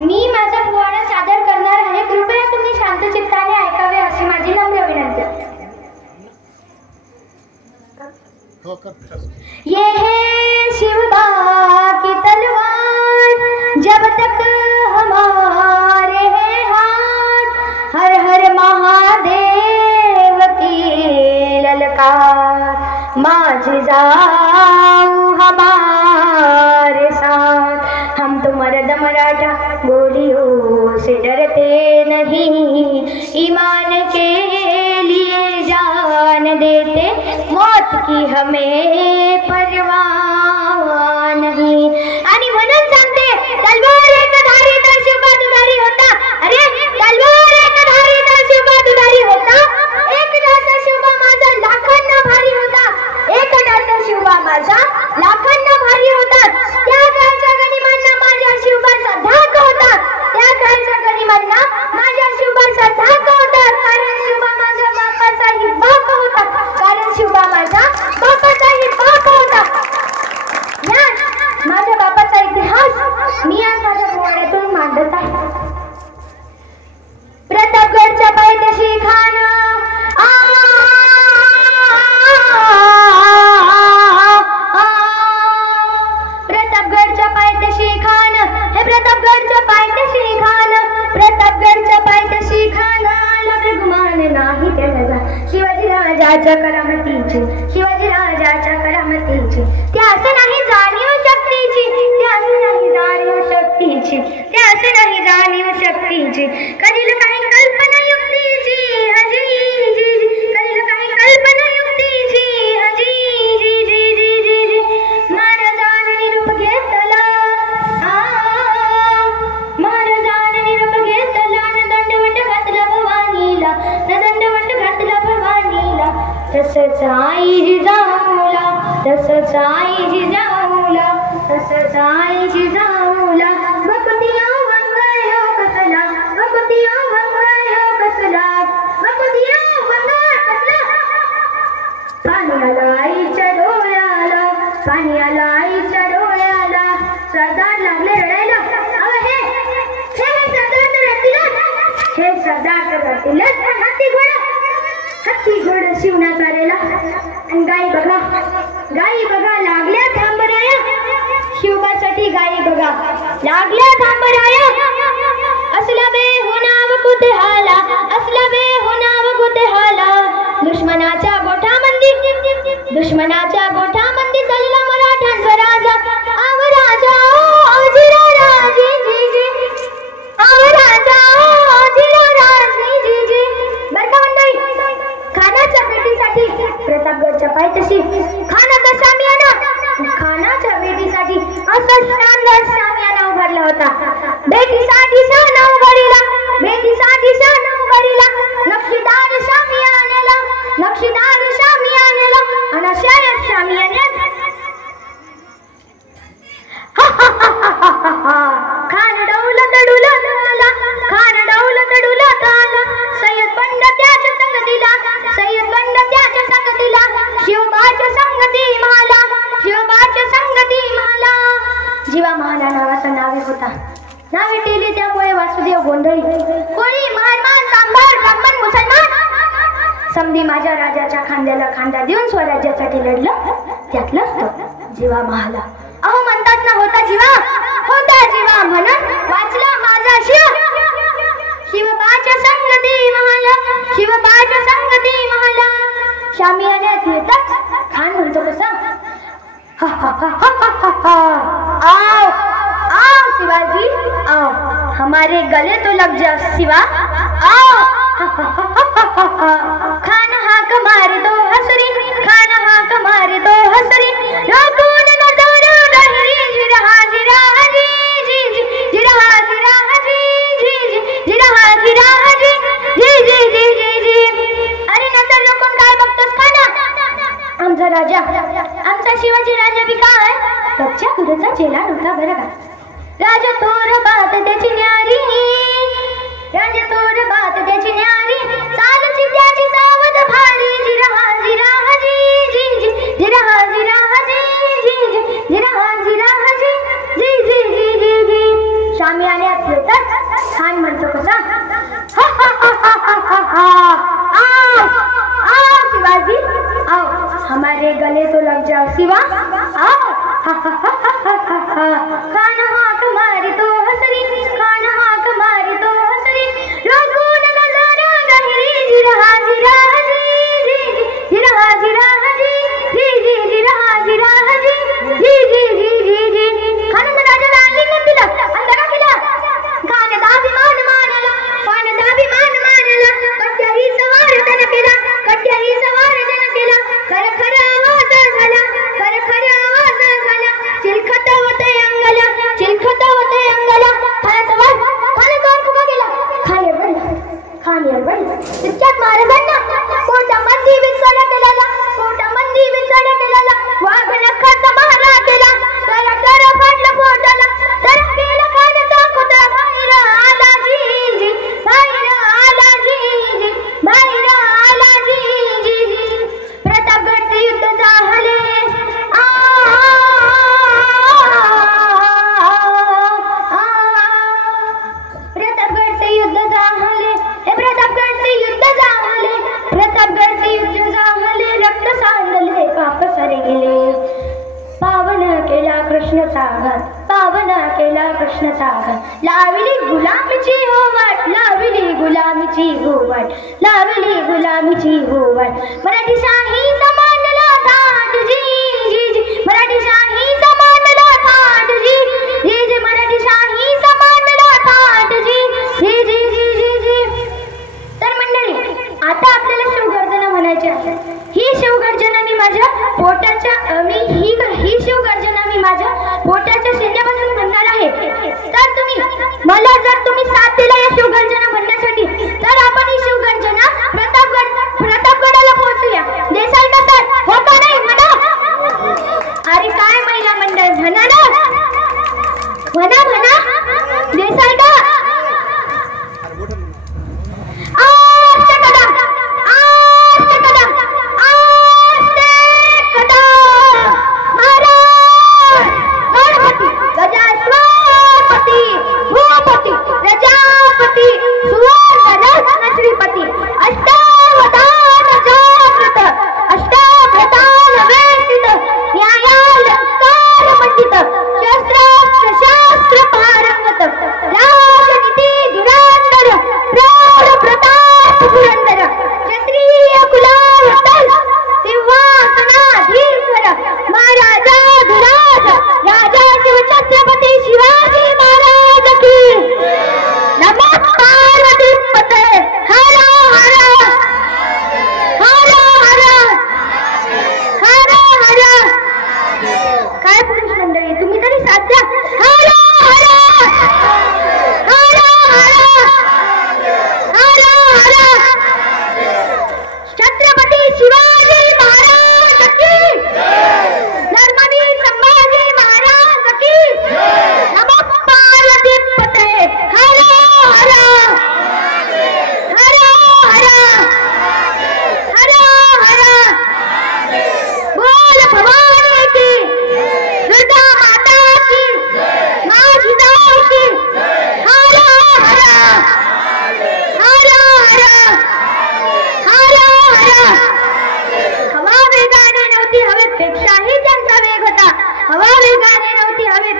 मी माझा पोवाडा सादर करणार आहे. कृपया तुम्ही शांत चित्ताने ऐकावे अशी माझी नम्र विनंती. ये है शिवबा की तलवार, जब तक हमारे हैं हाथ, हर हर महादेव की ललकार, माझ जाओ हमारे साथ. हम तो मर्द मराठा गोलियों से डरते नहीं, ईमान के लिए जान देते, मौत की हमें परवाह नहीं. आणि म्हणून सांगते, तलवार एक धारी तर शिवबा दुधारी होता. अरे तलवार एक धारी तर शिवबा दुधारी होता. एक डाचा शिवबा माझा लाखांना भारी होता. एक डाचा शिवबा माझा लाखांना भारी होता. त्या काळच्या गनिमांना माझ्या शिवबाचा धाक होता. त्या काळच्या गनिमांना माझ्या शिवबाचा धाक होता. कारण शिवबा माझा बापाचाही बाप होता. कारण शिवबा माझा बापाचाही बाप होता. या माझ्या बापाचा इतिहास मी आज माझ्या पोवाड्यातून मांडत आहे. प्रतापगडच्या पायथ्याशी खान प्रतापगडच्या पायथ्याशी खान, हे प्रतापगडच्या पायथ्याशी खान, प्रतापगडच्या पायथ्याशी खान, लग्न नाही त्याला शिवाजी राजाच्या करामतीची, शिवाजी राजाच्या करामतीची. ते असं नाही जाणीव शक्तीची, ते असं नाही जाणीव शक्तीची, ते असं नाही जाणीव शक्तीची. कधील काही कल्पना युक्तीची हजी जी जी, कधील काही कल्पना युक्तीची हजी जी जी जी जी जी. महाराजांनी निरूप घेतला, महाराजांनी निरूप घेतला, न दंडवट घातला भवानीला, न दंडवट घातला भवानीला. तसंच आई जिजाऊला, तसंच आई जिजाऊला, तसंच आई जिजाऊला. भक्तिया वंगयो कसला, भक्तिया वंगयो कसला, भक्तिया वंगयो कसला. पाणी आलं आईच्या डोळ्याला, पाणी आलं आईच्या डोळ्याला. सरदार लागले रडायला. अहो हे सरदार तर राहतीलच, हे सरदार तर राहतीलच. हत्ती घोडा, हत्ती घोडा शिवना चालेला. आणि गाई बघा, गाई बघा लागल्या थांबराया. शिवबासाठी गाई बघा लागल्या थांबराया. असला बे होनाव कुठे हाला, असला बे होनाव कुठे हाला. दुश्मनाच्या गोठामंदी, दुश्मनाच्या गोठामंदी चालला मराठ्यांचा राजा. आव राजा आजिरा राजे जी जी, आव राजा आजिरा राजे जी जी. बरं का मंडळी, खानाच्या भेटीसाठी प्रतापगडच्या पायथ्याशी खानाचा शामियाना, खानाच्या भेटीसाठी असा शानदार शामियाना उभारला होता. भेटीसाठी शाना उभारीला, भेटीसाठी शाना उभारीला. नक्षीदार शामियान्याला, नक्षीदार शामियान्याला. आणि अशा या शामियान्यात खान डौलत डुलत आला, खान डौलत डुलत आला. सय्यद बंड त्याच्या संगतीला, सय्यद बंड त्याच्या संगतीला. शिवबाच्या संगती माला, शिवबाच्या संगती माला. जीवा माला नावाचं नावे होता. नावे टेली त्यामुळे वासुदेव गोंधळी, कोळी महारमान सांबार ब्राह्मण मुसलमान समधी माझ्या राजाच्या खांद्याला खांदा देऊन स्वराज्यासाठी लढलं. त्यातलाच तो जीवा महाला. अहो म्हणतात ना, होता जीवा, होता जीवा म्हणून वाचला माझा शिव. शिवबाच्या संगती महाला, शिवबाच्या संगती महाला. शामियान्यात येताच खान म्हणतो कसा, हा हा हा हा हा हा. आओ आओ शिवाजी आओ, हमारे गले तो लग जा शिवा, आओ. खान हाक मार दो हसरी, खान हाक मार दो हसरी. राखून नजर गहरी, जिरहा जिरहा जी जी जी, जिरहा जिरहा जी जी जी, जिरहा जिरहा जी जी जी जी जी जी. अरे नजर लोकून काय बघतोस खाना? आमचा राजा, आमचा शिवाजी राजा बी काय कच्च्या गुरुचा चेला नव्हता बरं का. राजा थोर बात त्याची न्यारी, राजा थोर बात त्याची न्यारी. चालची त्याची सावध भारी. जिरहा जिरहा जी जी जी, जिरहा जिरहा जी जी जी, जिरहा जिरहा जी जी जी जी जी जी. शामियान्यात म्हणतात छान म्हणतो कसा शिवाजी आओ हमारे गले तो लग जाओ शिवा आओ खाना हाथ मारी तो हसरी खाना हाथ मारी तो हसरी लोगों ने नजारा गहरी जी रहा जी रहा जी रहा जी रहा जी रहा जी रहा जी खाना राजा लाली ने दिला अंदर किला खाने दाभिमान मानला खाने दाभिमान मानला कट्यारी सवार तन केला कट्यारी सवार तन केला खर खर आवाज झाला खर खर आवाज झाला चिलखत होते अंगला खाली कुठे गेला खाली बळ तिच्यात महाराजांना पोटामध्ये विचार केलेला पोटामध्ये विचार केलेला वाघ नखाचा महारा केला तर फाटलं पोटाला तर केलं खाण्याचा खोटा बाहेर आला जी बाहेर आला जी बाहेर आला जी प्रतापगडचे युद्ध झाले प्रतापगडचे युद्ध झाले प्रतापगडचे युद्ध झाले प्रतापगडचे युद्ध झाले रक्त सांडले पाप सारे गेले पावन केला कृष्णचा घात पावन केला कृष्णचा घात लावली गुलामीची होवाट लावली गुलामीची होवाट लावली गुलामीची होवाट मराठी शाहीचा मानला थाट जी मराठी शाहीचा मानला थाट जी मराठी शाहीचा मानला थाट जी तर मंडळी आता आपल्याला शिवगर्जना म्हणायची आहे ही शिवगर्जना मी माझ्या पोटाच्या ही शिवगर्जना मी माझ्या पोटाच्या शेंड्यापासून म्हणणार आहे तर तुम्ही मला जर तुम्ही साथ दिला या शिवगर्जना म्हणण्यासाठी तर आपण ही शिवगर्जना प्रतापगडाला पोहोचूया देसाल का सर हो का नाही म्हणा अरे काय महिला मंडळ म्हणा ना म्हणा देसाल का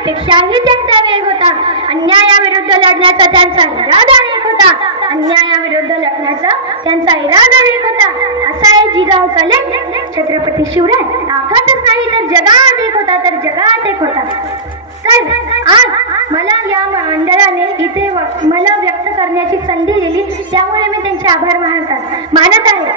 पेक्षाही त्यांचा वेग होता अन्यायाविरुद्ध लढण्याचा त्यांचा इरादा एक होता अन्यायाविरुद्ध लढण्याचा त्यांचा इरादा एक होता असा आहे जिजाऊ चाले छत्रपती शिवराय ताकदच नाही तर जगात एक होता तर जगात एक होता तर आज मला या मंडळाने इथे मला व्यक्त करण्याची संधी दिली त्यामुळे मी त्यांचे आभार मानत आहे